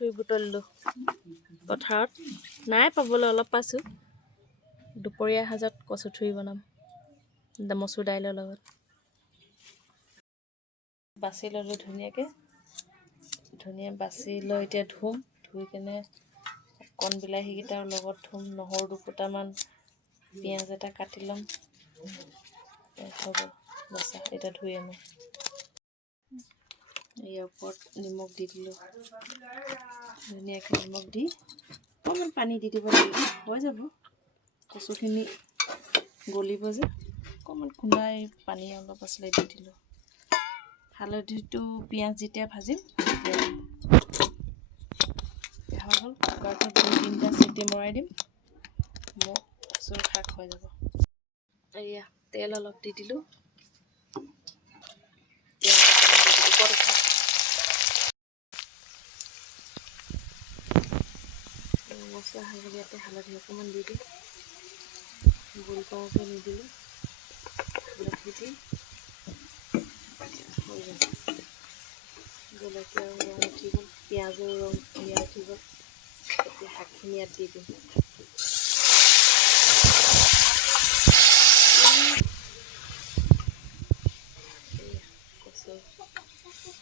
থুই বুটলিলোঁ পথাৰত নাই পাবলৈ অলপ পাইছোঁ দুপৰীয়া সাজত কচু থুই বনাম মচুৰ দাইলৰ লগত বাছি ল'লোঁ ধুনীয়াকৈ বাছি লৈ এতিয়া ধুম ধুই কেনে কণ বিলাহীকেইটাৰ লগত থুম নহৰু দুফুটামান পিঁয়াজ এটা কাটি ল'ম হ'ব বচা এতিয়া ধুই আনো ইয়াৰ ওপৰত নিমখ দি দিলোঁ ধুনীয়াকৈ নিমখ দি অকণমান পানী দি দিব লাগিব হৈ যাব কচুখিনি গলিব যে অকণমান খুন্দাই পানী অলপ আছিলে দি দিলোঁ হালধিটো পিঁয়াজ যেতিয়া ভাজিম তেতিয়া হৈ গ'ল কুকাৰটোত 2-3টা চিটি মৰাই দিম মোৰ কচুৰ শাক হৈ যাব এয়া তেল অলপ দি দিলোঁ মছলা হালধিয়াতে হালধি অকণমান দি দিম গোল কৰোঁতে নিদিলোঁ হালধি দি হৈ যাব জলকীয়াও ৰং উঠি গ'ল পিঁয়াজৰ ৰং ধুনীয়া উঠি গ'ল এতিয়া শাকখিনি ইয়াত দি দিম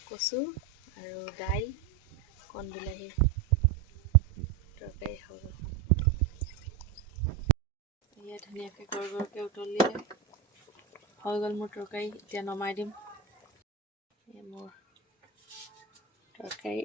কচু আৰু দাইল কণ বিলাহী তৰকাৰী হৈ গ'ল এয়া ধুনীয়াকৈ গৰগৰকৈ উতলিলে হৈ গ'ল মোৰ তৰকাৰী এতিয়া নমাই দিম মোৰ তৰকাৰী